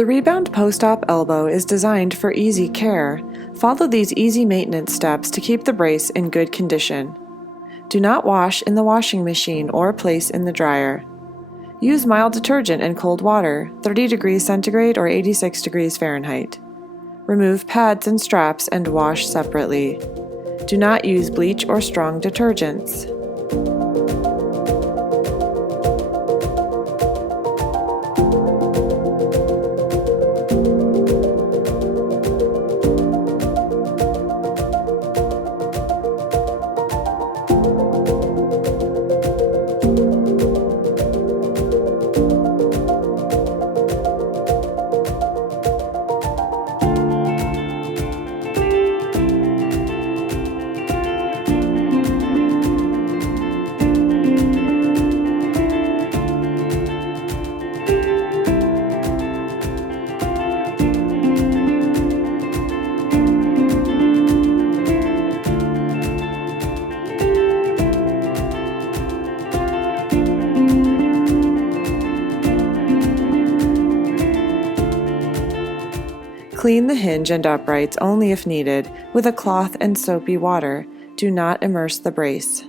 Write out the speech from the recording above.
The Rebound Post-Op Elbow is designed for easy care. Follow these easy maintenance steps to keep the brace in good condition. Do not wash in the washing machine or place in the dryer. Use mild detergent and cold water, 30 degrees centigrade or 86 degrees Fahrenheit. Remove pads and straps and wash separately. Do not use bleach or strong detergents. Clean the hinge and uprights only if needed with a cloth and soapy water. Do not immerse the brace.